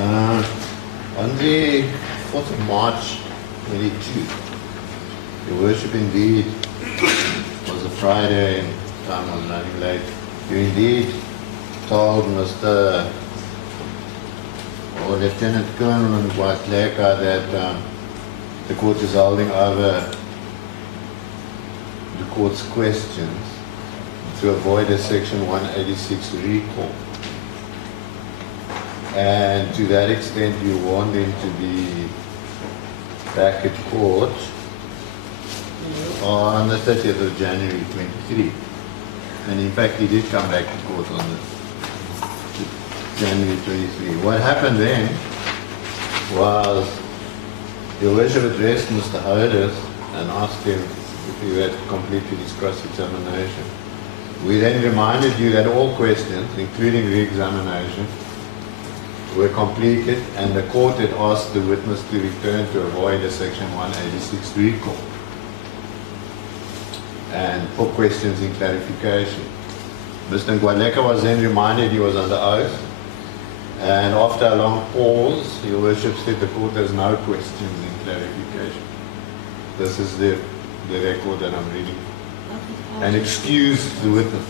On the 4th of March 22, Your Worship, indeed was a Friday and time was running late. You indeed told Mr. or Lieutenant Colonel Malema that the court is holding over the court's questions to avoid a Section 186 recall. And to that extent, you warned him to be back at court on the 30th of January 23. And in fact, he did come back to court on the January 23. What happened then was Your Worship addressed Mr. Hodes and asked him if he had completed his cross-examination. We then reminded you that all questions, including re-examination, were completed, and the court had asked the witness to return to avoid a Section 186 recall and for questions in clarification. Mr. Malema was then reminded he was under oath, and after a long pause, Your Worship said the court has no questions in clarification. This is the record that I'm reading. Okay, And excuse the witness.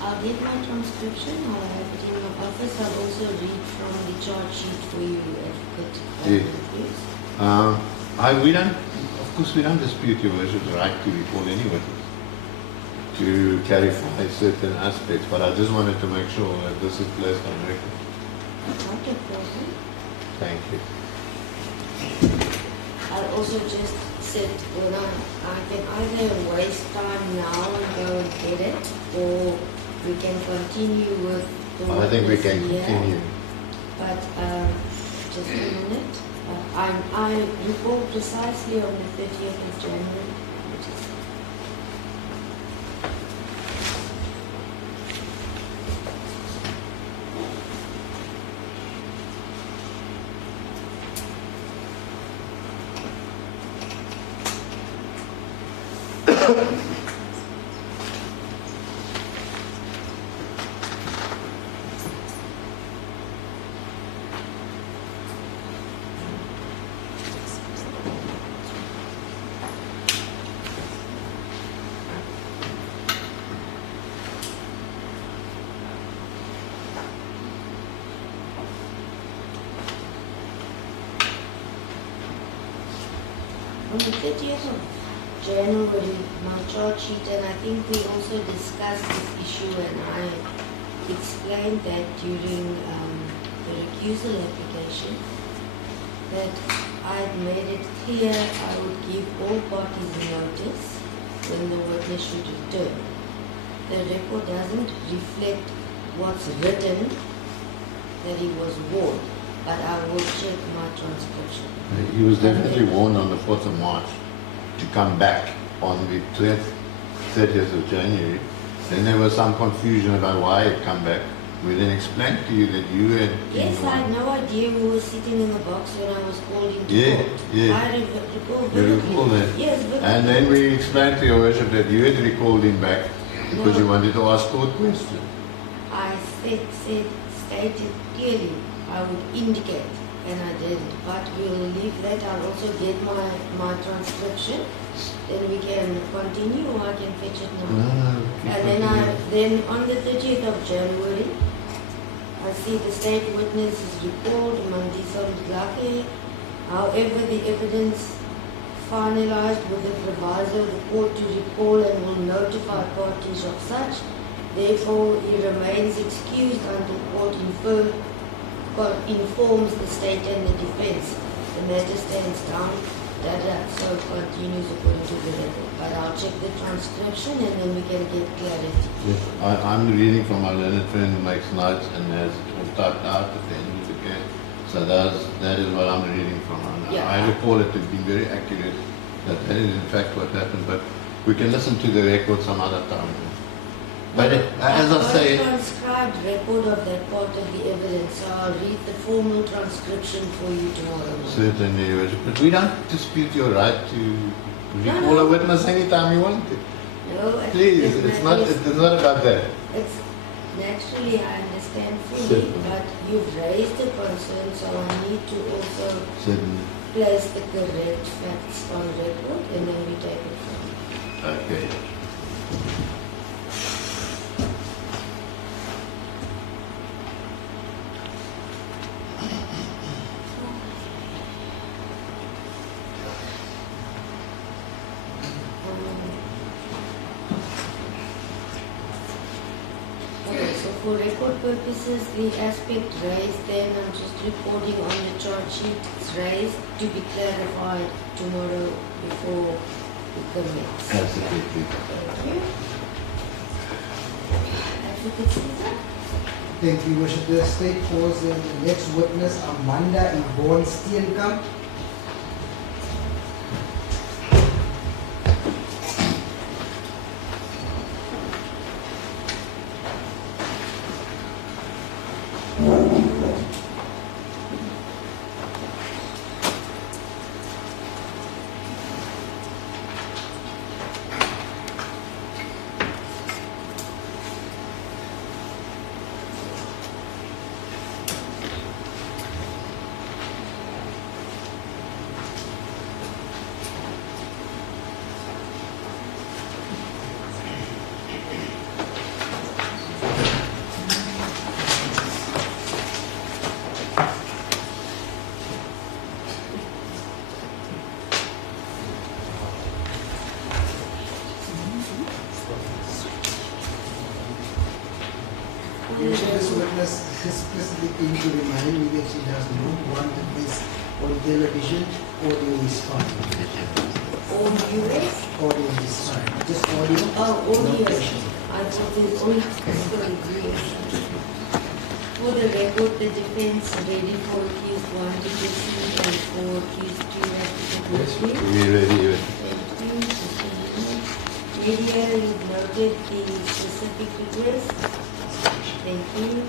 I'll get my transcription, I'll have it in my office. I'll also read from the charge sheet for you, Advocate. Yeah. Of course, we don't dispute Your Worship's right to recall any witness to clarify certain aspects, but I just wanted to make sure that this is placed on record. Not a problem. Thank you. I'll also just said, well, I can either waste time now and go and get it, or we can continue with the I think we can witness here. continue. But just a minute. I recall precisely on the 30th of January, which is on the 30th of January, my charge sheet, and I think we also discussed this issue, and I explained that during the recusal application, that I had made it clear I would give all parties notice when the witness should return. The record doesn't reflect what's written that he was warned, but I will check my transcription. He was definitely warned on the 4th of March to come back on the 30th of January. Then there was some confusion about why he'd come back. We then explained to you that you had... Yes, I had no idea who was sitting in the box when I was called into court. Yeah. I recall You vividly. recall that? Yes, vividly. And then we explained to Your Worship that you had recalled him back because you wanted to ask court questions. I stated clearly I would indicate, and I did. But we'll leave that. I'll also get my transcription. Then we can continue, or I can fetch it now. No, And then on the 30th of January, I see the state witness is recalled, Mandisa Mdlake. However, the evidence finalized with the proviso the court to recall and will notify parties of such. Therefore, he remains excused until court informs the state and the defense. The matter stands down. So continues according to the record. But I'll check the transcription and then we can get clarity. Yes, I'm reading from my learned friend who makes notes and has it all typed out at the end of the case. So that is what I'm reading from. Yeah. I recall it to be very accurate that is in fact what happened, but we can listen to the record some other time. But as I say... I've transcribed record of that part of the evidence, so I'll read the formal transcription for you tomorrow. Certainly, Your Worship. But we don't dispute your right to recall a witness anytime you want to. No, Please, it's not about that. It's naturally, I understand understand fully, Certainly. but you've raised the concern, so I need to also Certainly. place the correct facts on record, and then we take it from there. Okay. Okay, so for record purposes, the aspect raised, then I'm just reporting on the charge sheet. It's raised to be clarified tomorrow before we commence. Absolutely. Thank you. Advocate Caesar? Thank you, Worship. The state calls the next witness, Amanda Yvonne Steenkamp. This witness explicitly came to remind me that she does not want to place on television. Audio is fine. US? Audio is fine. Just audio. Oh, No audio. question. I thought it only US. For the record, the defense ready for accused 1 to proceed and for accused 2 to proceed. We ready. Thank you. Media, you've noted the specific request. Thank you.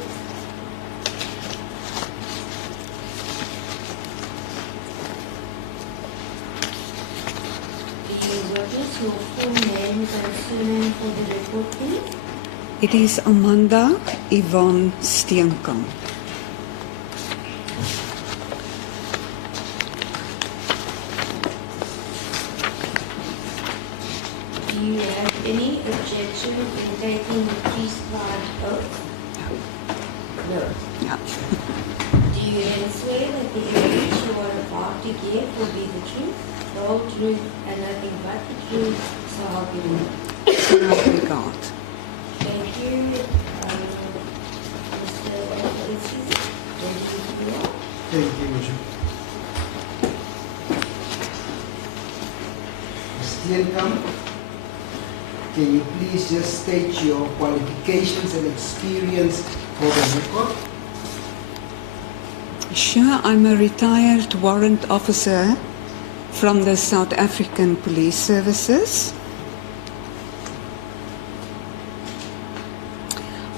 The witness, your full name and surname for the record, please. It is Amanda Yvonne Steenkamp. Do you have any objection in taking the prescribed oath? No. Ja. Do you then swear that the evidence you are about to give will be the truth, the whole truth, and nothing but the truth, so help you God? So help me God. Thank you, Mr. Alvarez. Thank you, Worship. Steenkamp, can you please just state your qualifications and experience for the record? Sure, I'm a retired warrant officer from the South African Police Services.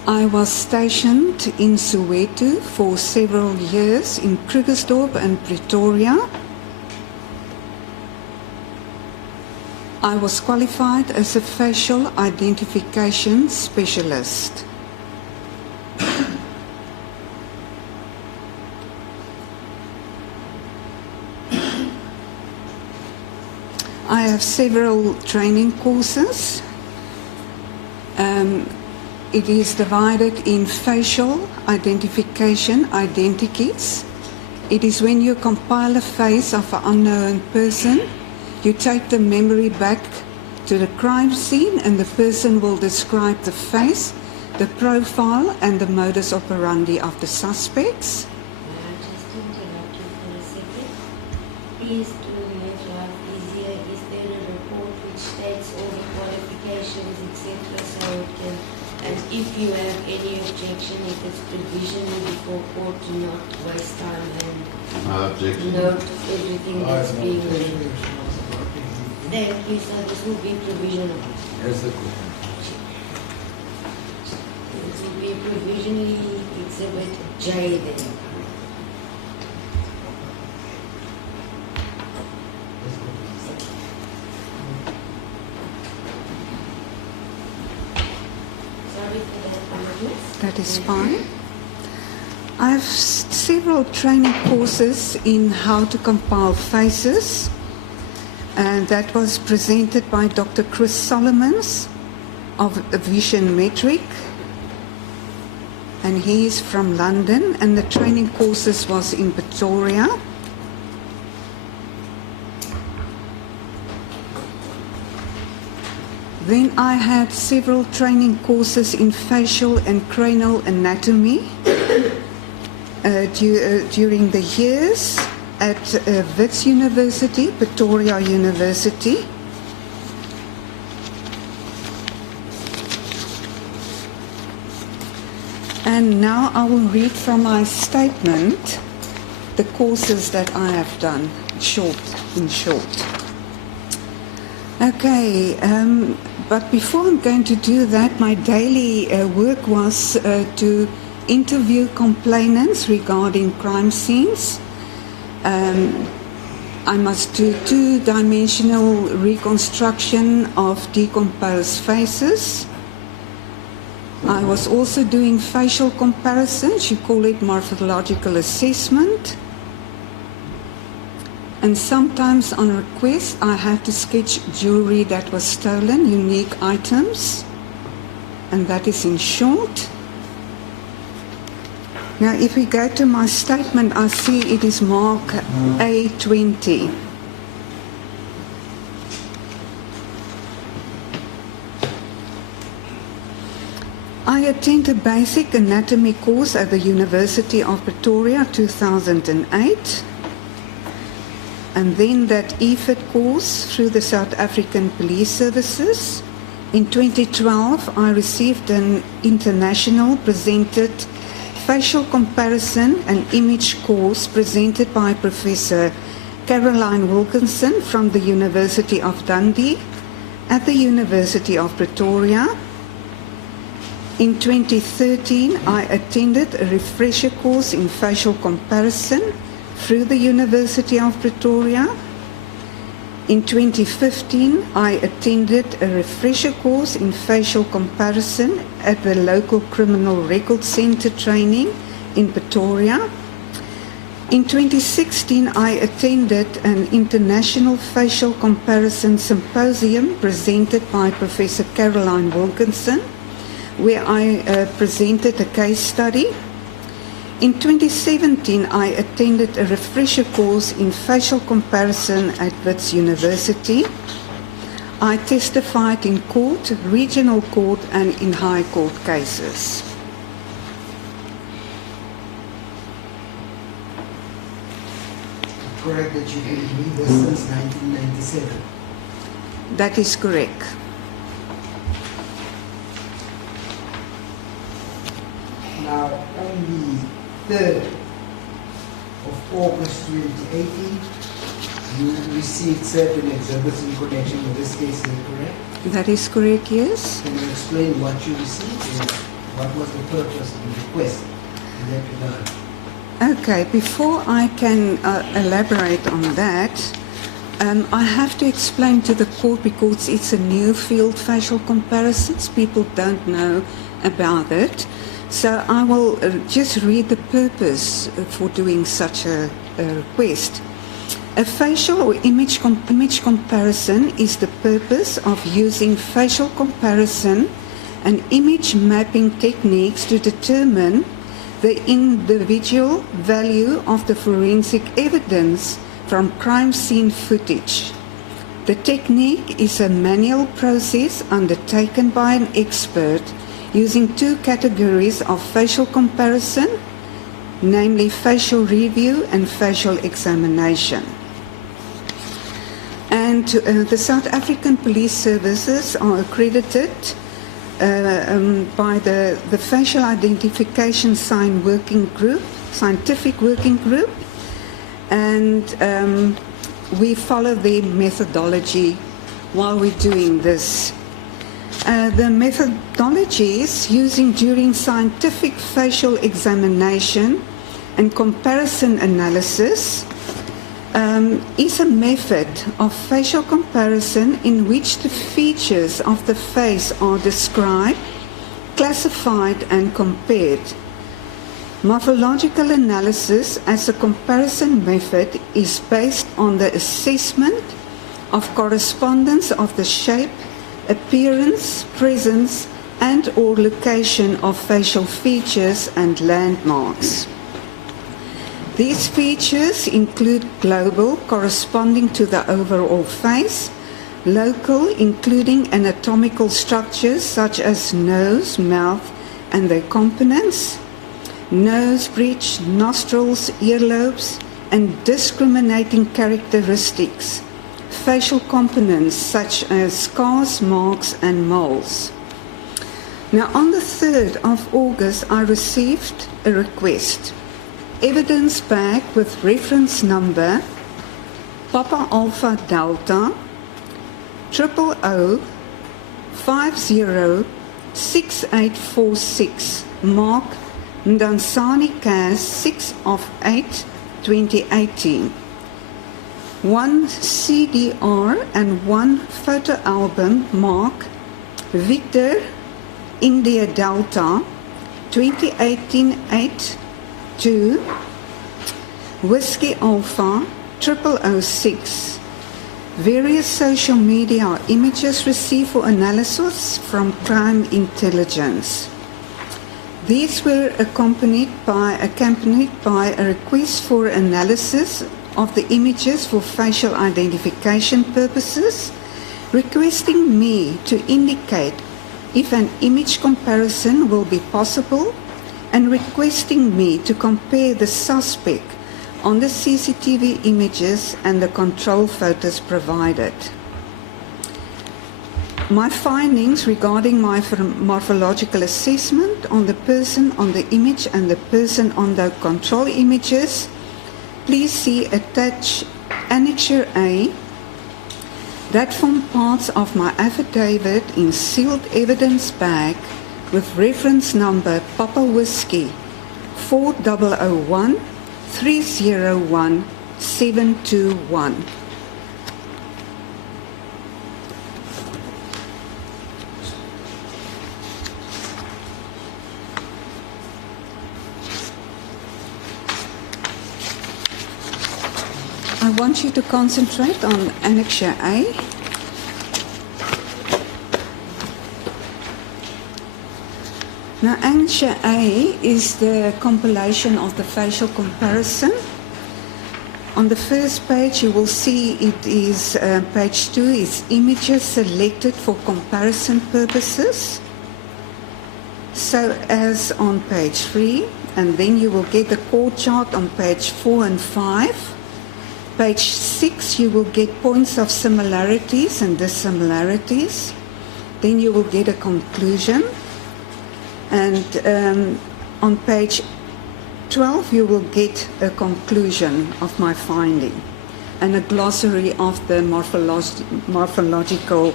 I was stationed in Soweto for several years in Krugersdorp and Pretoria. I was qualified as a facial identification specialist. I have several training courses. It is divided in facial identification identikits. It is when you compile a face of an unknown person, you take the memory back to the crime scene and the person will describe the face, the profile and the modus operandi of the suspects. May I just interrupt you for a second? Please, to make life easier, is there a report which states all the qualifications, etc., so it can, and if you have any objection, if it's provisionally before court, to not waste time and Objection. note everything that's being read. Thank you, so this will be provisional. Yes, the question. It will be provisionally exhibit J then. Sorry for that, Agnes. That is fine. I have several training courses in how to compile faces, and that was presented by Dr. Chris Solomons of Vision Metric, and he is from London, and the training courses was in Pretoria. Then I had several training courses in facial and cranial anatomy during the years at Wits University, Pretoria University. And now I will read from my statement the courses that I have done, in short. Okay, but before I'm going to do that, my daily work was to interview complainants regarding crime scenes. I must do two-dimensional reconstruction of decomposed faces. I was also doing facial comparisons, you call it morphological assessment. And sometimes on request, I had to sketch jewelry that was stolen, unique items, and that is in short. Now, if we go to my statement, I see it is marked A20. I attended a basic anatomy course at the University of Pretoria 2008. And then that EFIT course through the South African Police Services. In 2012, I received an international presented facial comparison and image course presented by Professor Caroline Wilkinson from the University of Dundee at the University of Pretoria. In 2013, I attended a refresher course in facial comparison through the University of Pretoria. In 2015, I attended a refresher course in facial comparison at the local Criminal Record Centre training in Pretoria. In 2016, I attended an international facial comparison symposium presented by Professor Caroline Wilkinson, where I presented a case study. In 2017, I attended a refresher course in facial comparison at Wits University. I testified in court, regional court, and in high court cases. Correct that you've been doing this since 1997? That is correct. Now, on the 3rd of August 2018, you received certain exhibits in connection with this case, is that correct? That is correct, yes. Can you explain what you received and what was the purpose of the request in that regard? Okay, before I can elaborate on that, I have to explain to the court, because it's a new field, facial comparisons. People don't know about it. So I will just read the purpose for doing such a request. A facial or image comparison is the purpose of using facial comparison and image mapping techniques to determine the individual value of the forensic evidence from crime scene footage. The technique is a manual process undertaken by an expert using two categories of facial comparison, namely facial review and facial examination. And the South African Police Services are accredited by the Facial Identification Scientific Working Group, and we follow their methodology while we're doing this. The methodologies using during scientific facial examination and comparison analysis is a method of facial comparison in which the features of the face are described, classified and compared. Morphological analysis as a comparison method is based on the assessment of correspondence of the shape, appearance, presence, and/or location of facial features and landmarks. These features include global, corresponding to the overall face, local, including anatomical structures such as nose, mouth, and their components, nose bridge, nostrils, earlobes, and discriminating characteristics, facial components such as scars, marks, and moles. Now, on the 3rd of August, I received a request. Evidence bag with reference number Papa Alpha Delta 000 506846, Mark Ndansani Cas 6 of 8, 2018. 1 CDR and 1 photo album, Mark Victor India Delta 2018-8 to Whiskey Alpha 0006. Various social media images received for analysis from crime intelligence. These were accompanied by a request for analysis of the images for facial identification purposes, requesting me to indicate if an image comparison will be possible, and requesting me to compare the suspect on the CCTV images and the control photos provided. My findings regarding my morphological assessment on the person on the image and the person on the control images, please see attached Annexure A, that form parts of my affidavit in sealed evidence bag with reference number Papa Whiskey 4001 301 721. I want you to concentrate on Annexure A. Now, Annexure A is the compilation of the facial comparison. On the first page, you will see it is page 2 is images selected for comparison purposes. So as on page 3, and then you will get the chord chart on page 4 and 5. Page 6, you will get points of similarities and dissimilarities. Then you will get a conclusion. And on page 12, you will get a conclusion of my finding and a glossary of the morphological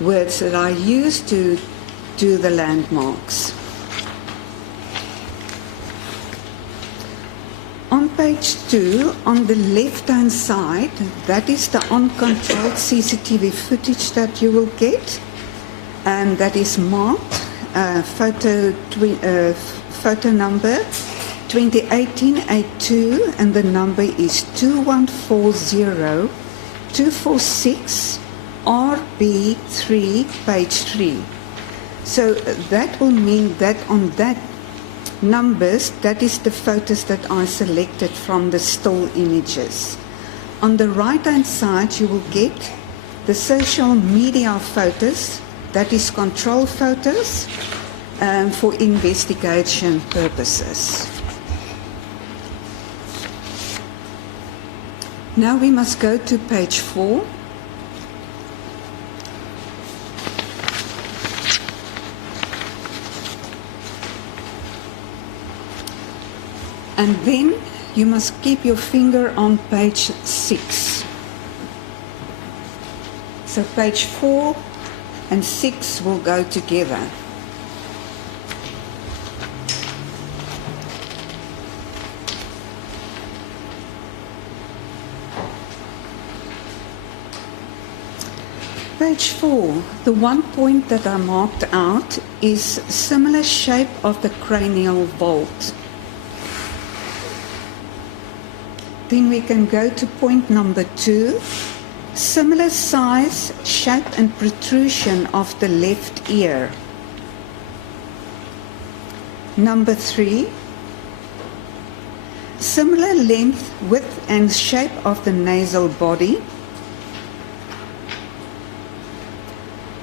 words that I use to do the landmarks. On page 2, on the left-hand side, that is the uncontrolled CCTV footage that you will get, and that is marked photo number 2018-82, and the number is 2140246 RB3, page 3. So that will mean that on that numbers, that is the photos that I selected from the still images. On the right-hand side, you will get the social media photos, that is control photos, for investigation purposes. Now we must go to page 4. And then you must keep your finger on page 6. So page 4 and 6 will go together. Page 4, the one point that I marked out is similar shape of the cranial vault. Then we can go to point number 2. Similar size, shape and protrusion of the left ear. Number 3. Similar length, width and shape of the nasal body.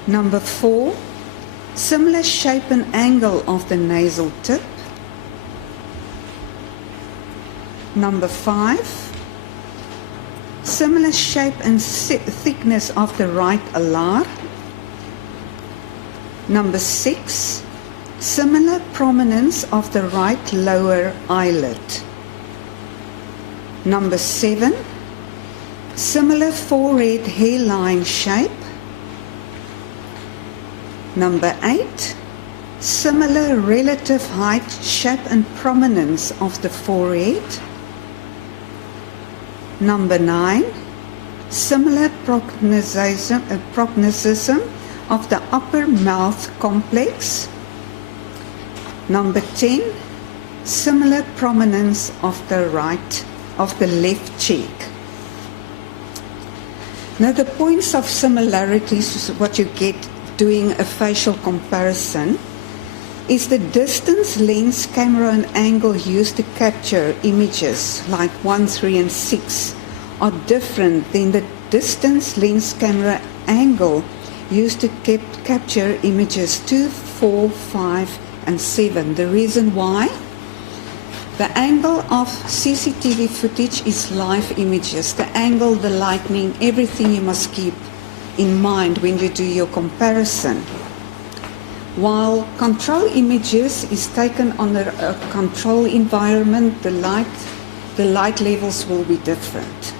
Number 4. Similar shape and angle of the nasal tip. Number 5. Similar shape and thickness of the right alar. Number 6. Similar prominence of the right lower eyelid. Number 7. Similar forehead hairline shape. Number 8. Similar relative height, shape and prominence of the forehead. Number 9. Similar prognosis of the upper mouth complex. Number 10. Similar prominence of the left cheek. Now the points of similarities is what you get doing a facial comparison is the distance, lens, camera and angle used to capture images like 1, 3 and 6 are different than the distance, lens, camera, angle used to capture images 2, 4, 5 and 7. The reason why? The angle of CCTV footage is live images. The angle, the lighting, everything you must keep in mind when you do your comparison. While control images is taken under a control environment, the light levels will be different.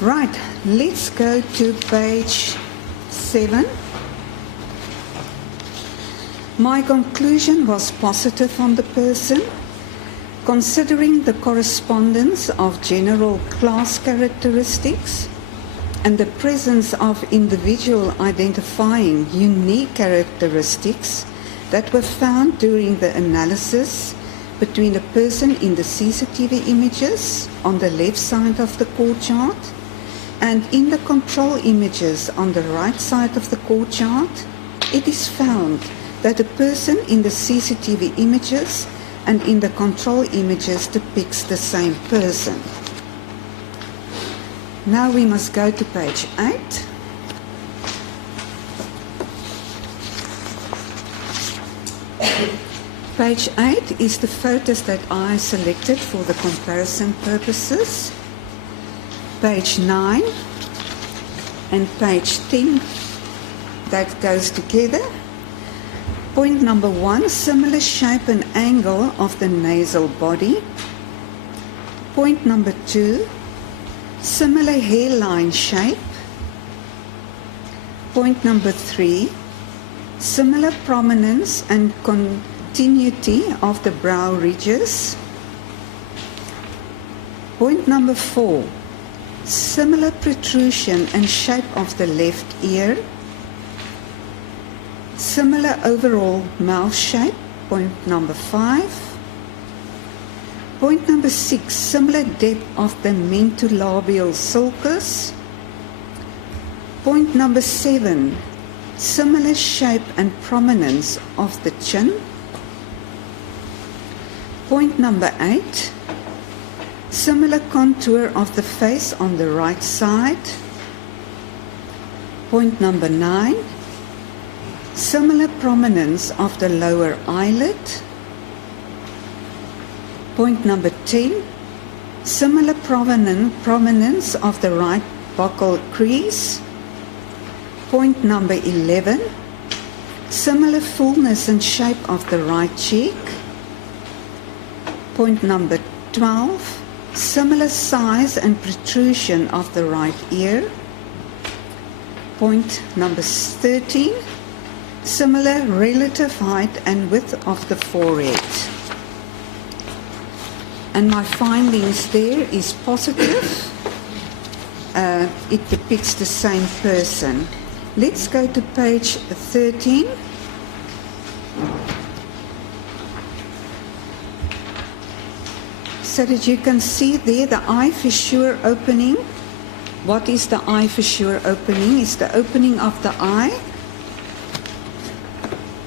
Right, let's go to page 7. My conclusion was positive on the person. Considering the correspondence of general class characteristics and the presence of individual identifying unique characteristics that were found during the analysis between the person in the CCTV images on the left side of the core chart and in the control images on the right side of the core chart, it is found that the person in the CCTV images and in the control images depicts the same person. Now we must go to page 8. Page 8 is the photos that I selected for the comparison purposes. Page 9 and page 10, that goes together. Point number 1, similar shape and angle of the nasal body. Point number 2, similar hairline shape. Point number 3, similar prominence and continuity of the brow ridges. Point number 4, similar protrusion and shape of the left ear. Similar overall mouth shape. Point number 5. Point number 6, similar depth of the mentolabial sulcus. Point number 7, similar shape and prominence of the chin. Point number 8, similar contour of the face on the right side. Point number 9, similar prominence of the lower eyelid. Point number 10, similar prominence of the right buccal crease. Point number 11, similar fullness and shape of the right cheek. Point number 12, similar size and protrusion of the right ear. Point number 13, similar relative height and width of the forehead. And my findings there is positive. It depicts the same person. Let's go to page 13. so that you can see there the eye fissure opening. What is the eye fissure opening? It's the opening of the eye.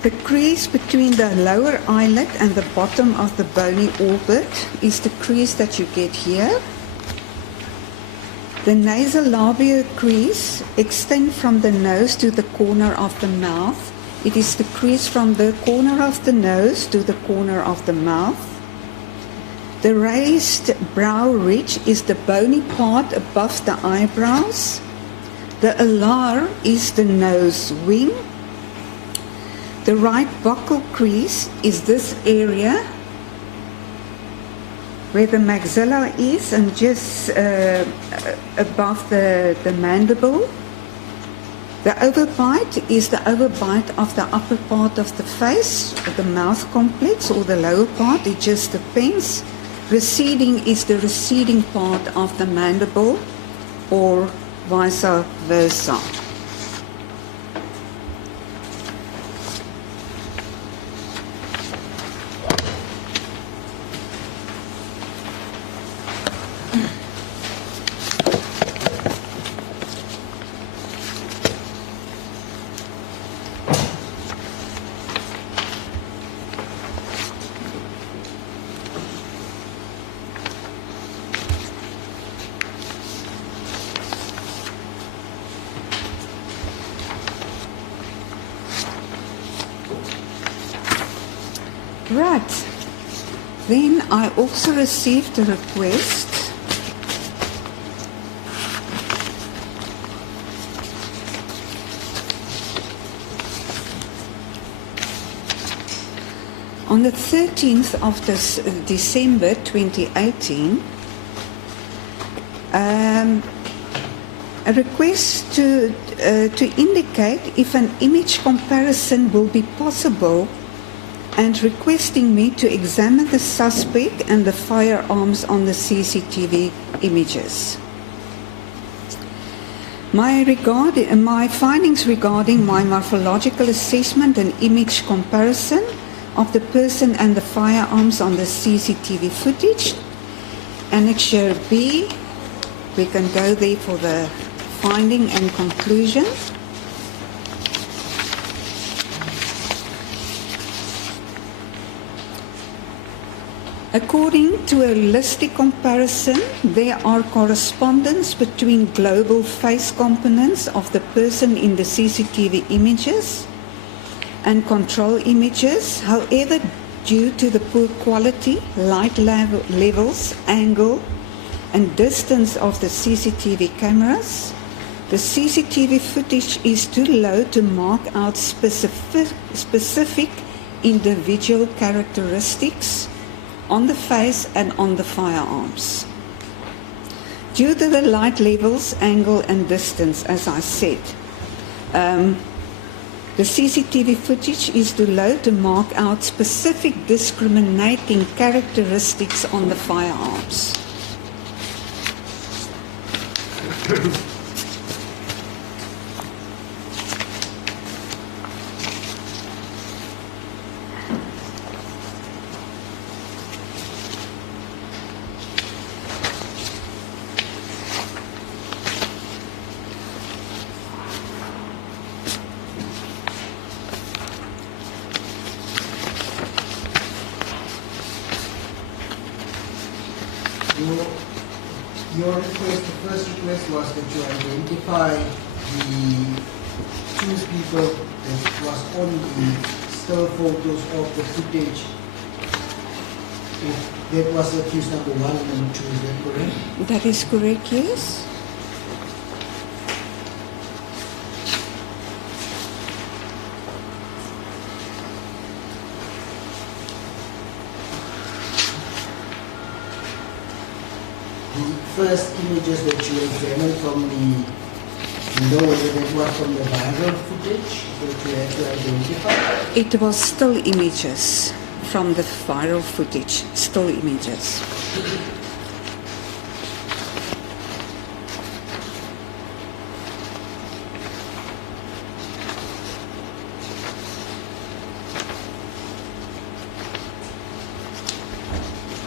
The crease between the lower eyelid and the bottom of the bony orbit is the crease that you get here. The nasolabial crease extends from the nose to the corner of the mouth. It is the crease from the corner of the nose to the corner of the mouth. The raised brow ridge is the bony part above the eyebrows. The alar is the nose wing. The right buccal crease is this area where the maxilla is and just above the mandible. The overbite is the overbite of the upper part of the face, the mouth complex, or the lower part. It just depends. Receding is the receding part of the mandible, or vice versa. Right. Then I also received a request on the 13th of December 2018, a request to indicate if an image comparison will be possible, and requesting me to examine the suspect and the firearms on the CCTV images. My findings regarding my morphological assessment and image comparison of the person and the firearms on the CCTV footage. Annexure B, we can go there for the finding and conclusion. According to a holistic comparison, there are correspondence between global face components of the person in the CCTV images and control images. However, due to the poor quality, light levels, angle, and distance of the CCTV cameras, the CCTV footage is too low to mark out specific individual characteristics on the face and on the firearms. Due to the light levels, angle and distance, as I said, the CCTV footage is too low to mark out specific discriminating characteristics on the firearms. Your request, the first request was that you identify the two people that was on the still photos of the footage. If that was accused number 1 and number 2, is that correct? That is correct, yes. First images that you examined from the lower, that was from the viral footage that you had to identify? It was still images from the viral footage, still images.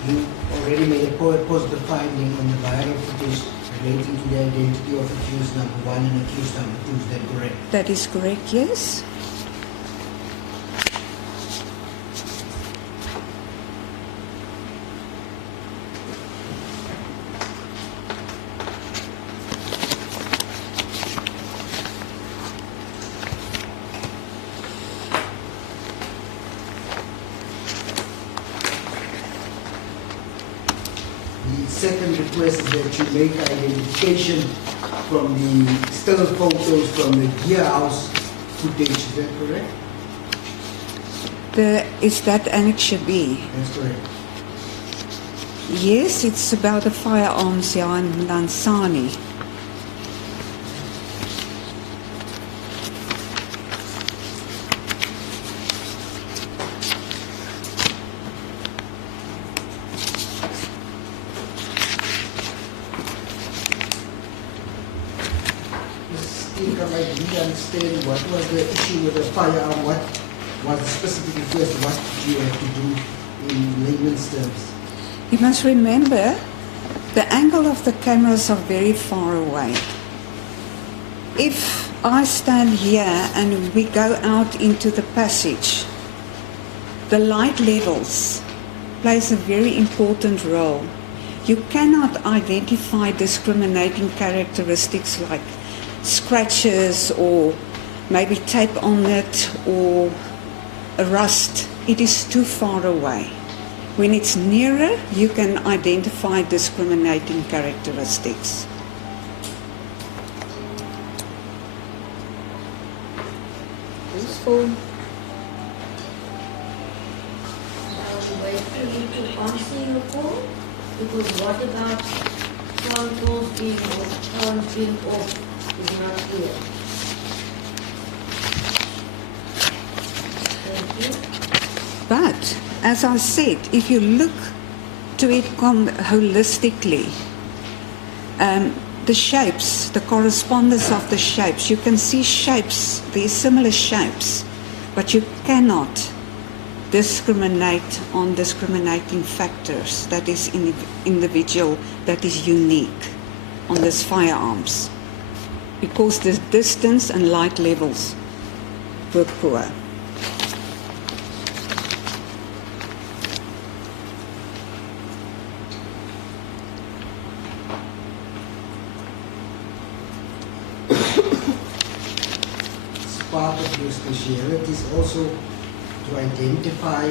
You already made a positive finding on the viral footage relating to the identity of accused number 1 and accused number 2. Is that correct? That is correct, yes. The second request is that you make identification from the still photos from the gear house footage. Is that correct? Is that Annexure B? That's correct. Yes, it's about the firearms here in Lansani. I didn't understand what was the issue with the firearm, what was the specific request, what did you have to do in layman's terms? You must remember, the angle of the cameras are very far away. If I stand here and we go out into the passage, the light levels plays a very important role. You cannot identify discriminating characteristics like scratches or maybe tape on it or a rust. It is too far away. When it's nearer, you can identify discriminating characteristics. Useful. I'll wait for you to answer your call, because what about phones being off, phones being off is not clear. Thank you. But, as I said, if you look to it holistically, the shapes, the correspondence of the shapes, you can see shapes, they're similar shapes, but you cannot discriminate on discriminating factors that is individual, that is unique on these firearms, because the distance and light levels were poor. Part of your speciality is also to identify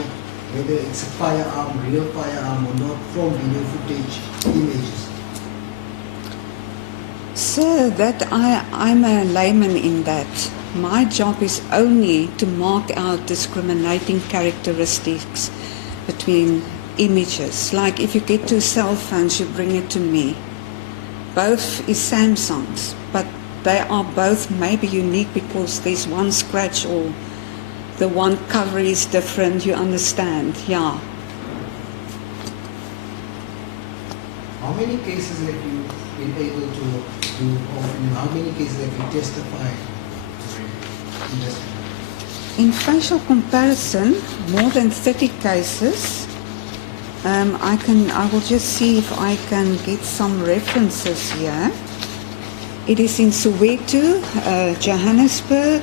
whether it's a firearm, real firearm or not, from video footage, images. Sir, that I'm a layman in that. My job is only to mark out discriminating characteristics between images. Like if you get two cell phones, you bring it to me. Both is Samsung's, but they are both maybe unique because there's one scratch or the one cover is different, you understand, yeah. How many cases have you been able to do, or in how many cases have you testified in this? In facial comparison, more than 30 cases. I will just see if I can get some references here. It is in Soweto, Johannesburg,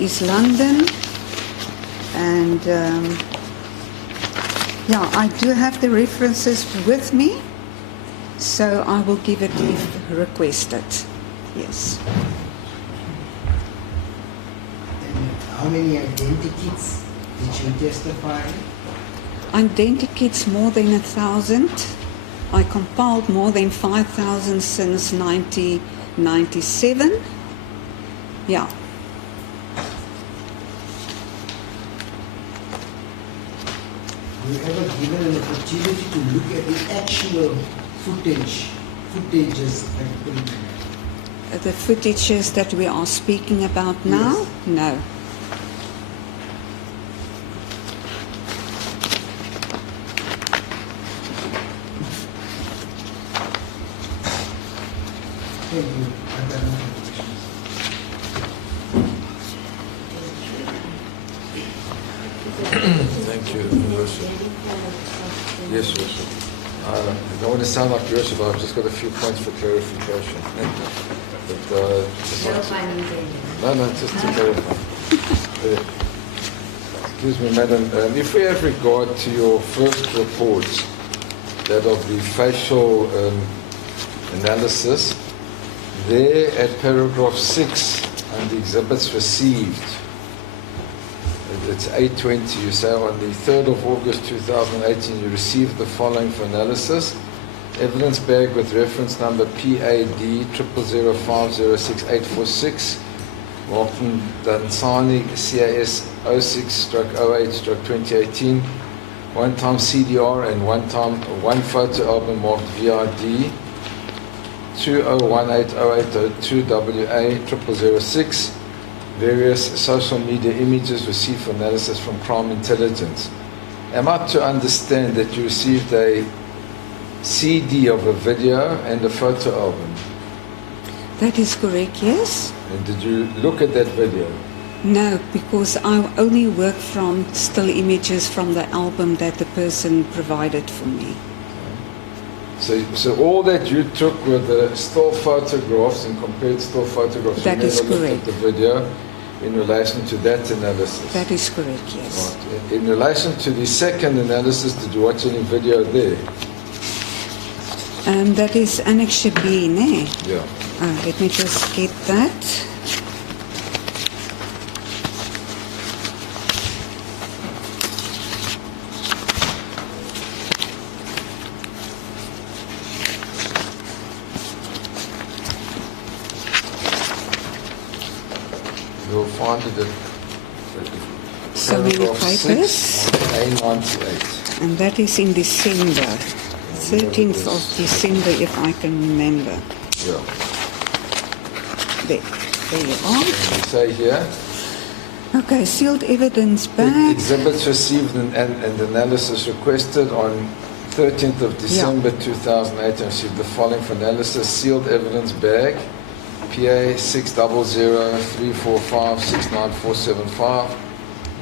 is London, and yeah, I do have the references with me, so I will give it if requested. Yes. And how many identikits did you testify? Identikits more than 1,000. I compiled more than 5,000 since 1997. Yeah. Were you ever given an opportunity to look at the actual footages that The footages that we are speaking about now? Yes. No. Thank you. I've got no further questions. Thank Thank you, Your Worship. Yes, Your Worship. I don't want to sound like Your Worship, but I've just got a few points for clarification. Just No want to- pun intended. No, just to clarify. Excuse me, Madam. If we have regard to your first report, that of the facial analysis, there at paragraph 6, and the exhibits received, it's 820, you say on the 3rd of August 2018 you received the following for analysis. Evidence bag with reference number PAD 000506-846, Martin Dansani, CAS 06/08/2018, one-time CDR and one photo album marked VRD 20180802WA 0006, various social media images received for analysis from Crime Intelligence. Am I to understand that you received a CD of a video and a photo album? That is correct, yes. And did you look at that video? No, because I only work from still images from the album that the person provided for me. So all that you took were the still photographs and compared still photographs. That you is never looked correct. at the video in relation to that analysis. That is correct, yes. Right. In relation to the second analysis, did you watch any video there? That is Annexure B, ne? Yeah. Let me just get that. You'll find it at So many paragraph papers. 6 on A98. And that is in December, 13th of December, if I can remember. Yeah. There you are. And you say here, Okay, sealed evidence bag. exhibits received and analysis requested on 13th of December 2018 received the following for analysis: sealed evidence bag, PA 60034569475,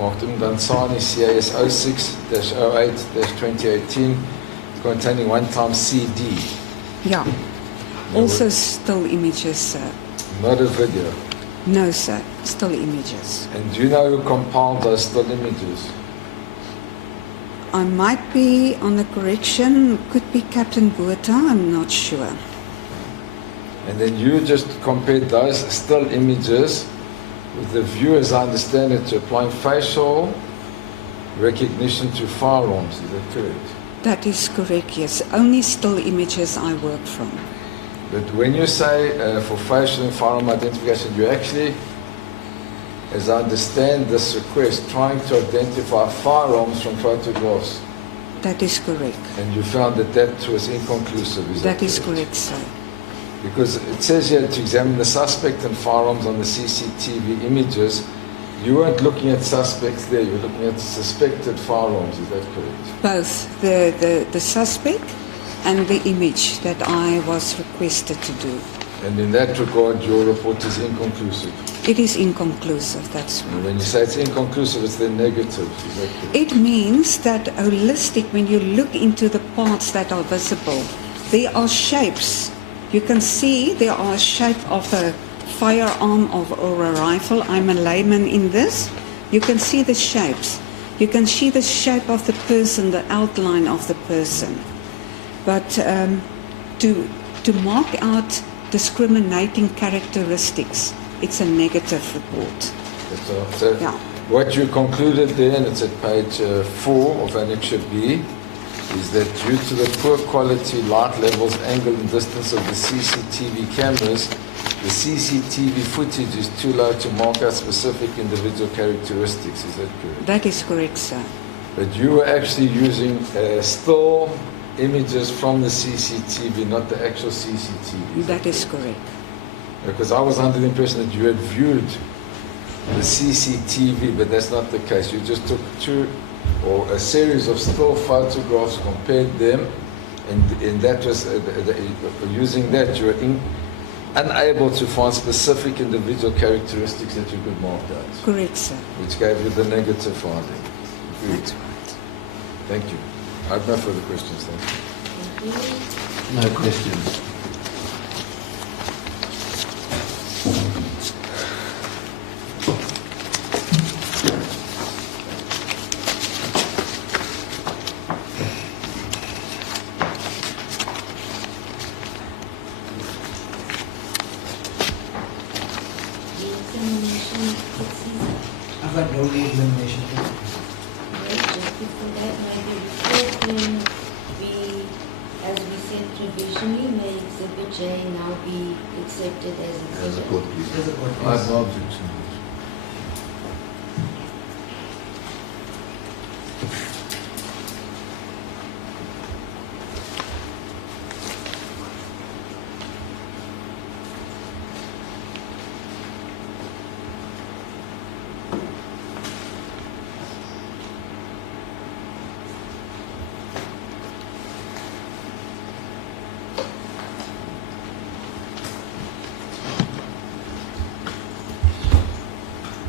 marked Dansani CAS 06/08/2018, containing one-time CD, Yeah. Also still images, sir. not a video. No, sir. Still images. And do you know who compiled those still images? I might be on the correction. Could be Captain Botha. I'm not sure. And then you just compared those still images with the view, as I understand it, to applying facial recognition to firearms. Is that correct? That is correct, yes. Only still images I work from. But when you say for facial and firearm identification, you actually, as I understand this request, trying to identify firearms from photographs. That is correct. And you found that that was inconclusive. That is correct, sir. Because it says here to examine the suspect and firearms on the CCTV images. You weren't looking at suspects there, you were looking at suspected firearms, is that correct? Both the suspect and the image that I was requested to do. And in that regard, your report is inconclusive. It is inconclusive, that's And right. when you say it's inconclusive, it's then negative, is that correct? It means that holistic, when you look into the parts that are visible, there are shapes. You can see there are a shape of a firearm or a rifle. I'm a layman in this. You can see the shapes. You can see the shape of the person, the outline of the person. But to mark out discriminating characteristics, it's a negative report. That's all. So Yeah. what you concluded there, and it's at page 4 of Annexure B, is that due to the poor quality, light levels, angle and distance of the CCTV cameras, the CCTV footage is too low to mark out specific individual characteristics. Is that correct? That is correct, sir. But you were actually using still images from the CCTV, not the actual CCTV. That is correct. Because I was under the impression that you had viewed the CCTV, but that's not the case. You just took two or a series of still photographs, compared them, and that was using that you were unable to find specific individual characteristics that you could mark out, Correct, sir. which gave you the negative finding. Agreed. That's right. Thank you. I have no further questions, thank you. Thank you. No questions. The examination procedure. I've got no examination. Right, just before that, maybe before when we, as we said provisionally, may Exhibit J now be accepted as As a exhibit. court, please. There's a court I have case. no objection.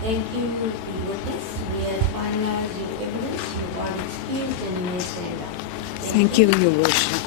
Thank you, the witness. We have finalized your evidence. You are excused and you may stand up. Thank you, Your Worship.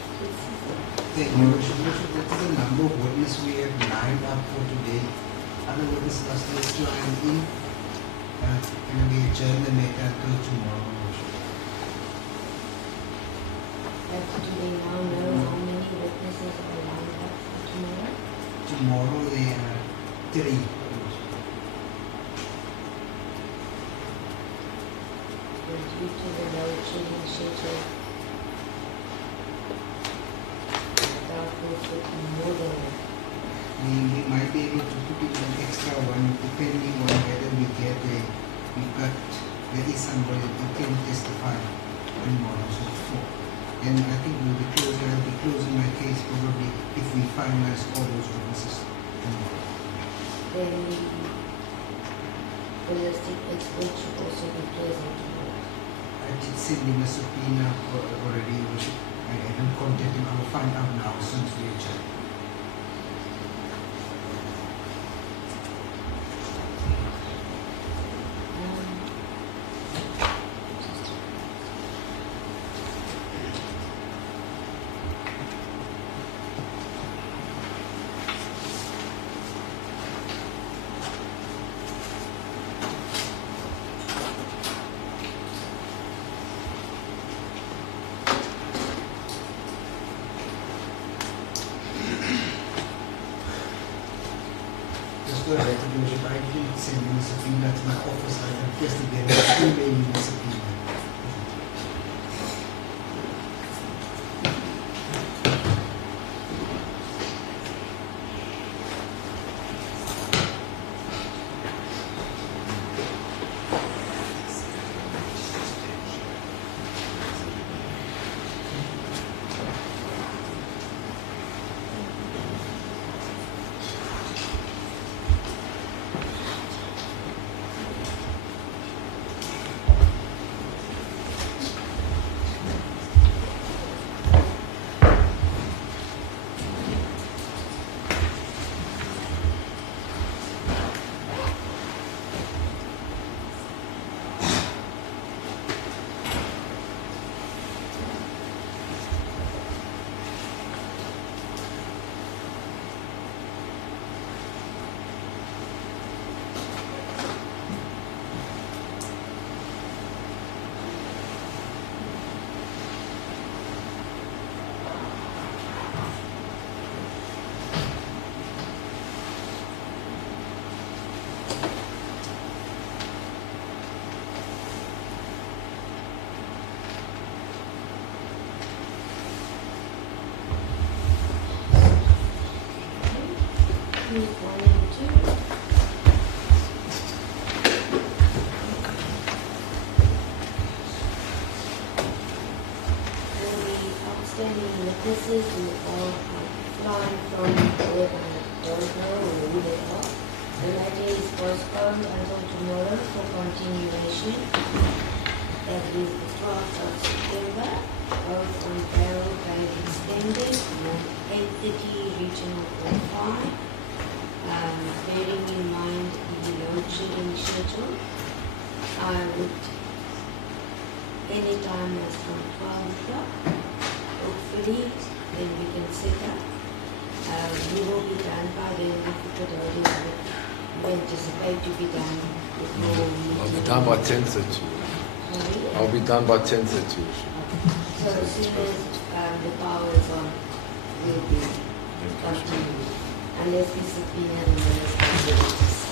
Thank you, Worship. Worship, that is the number of witnesses we have lined up for today. Other witnesses are still flying in. And we adjourn the matter until tomorrow, Worship. Do they now know how many witnesses are lined up for tomorrow? Tomorrow there are 3. Due to the load shedding schedule, staff will put more than that. We might be able to put in an extra one depending on whether we get there is somebody who can testify tomorrow, so 4. And I think I'll be closing my case probably if we finalize all those witnesses tomorrow. Then the ballistic expert should also be present tomorrow. I did send him a subpoena already, Worship. I haven't contacted him. I will find out now since we adjourned. Just for the record, Worship, I didn't send him a subpoena to my office. I investigated emailing the subpoena. outstanding witnesses who are flying from where I don't know who they are. The matter is postponed until tomorrow for continuation. That is the 12th of September, both on barrel grade extended, 830 regional 45. Bearing in mind the load shedding schedule, I would, any time that's from 12 o'clock, hopefully, then we can set up. We will be done by then if the custodian we anticipate to be done before we... I'll be done by 10:30. Sorry? I'll be done by 10:30. So as soon as the power is on, we'll be continuing. Unless we subpoena the minister.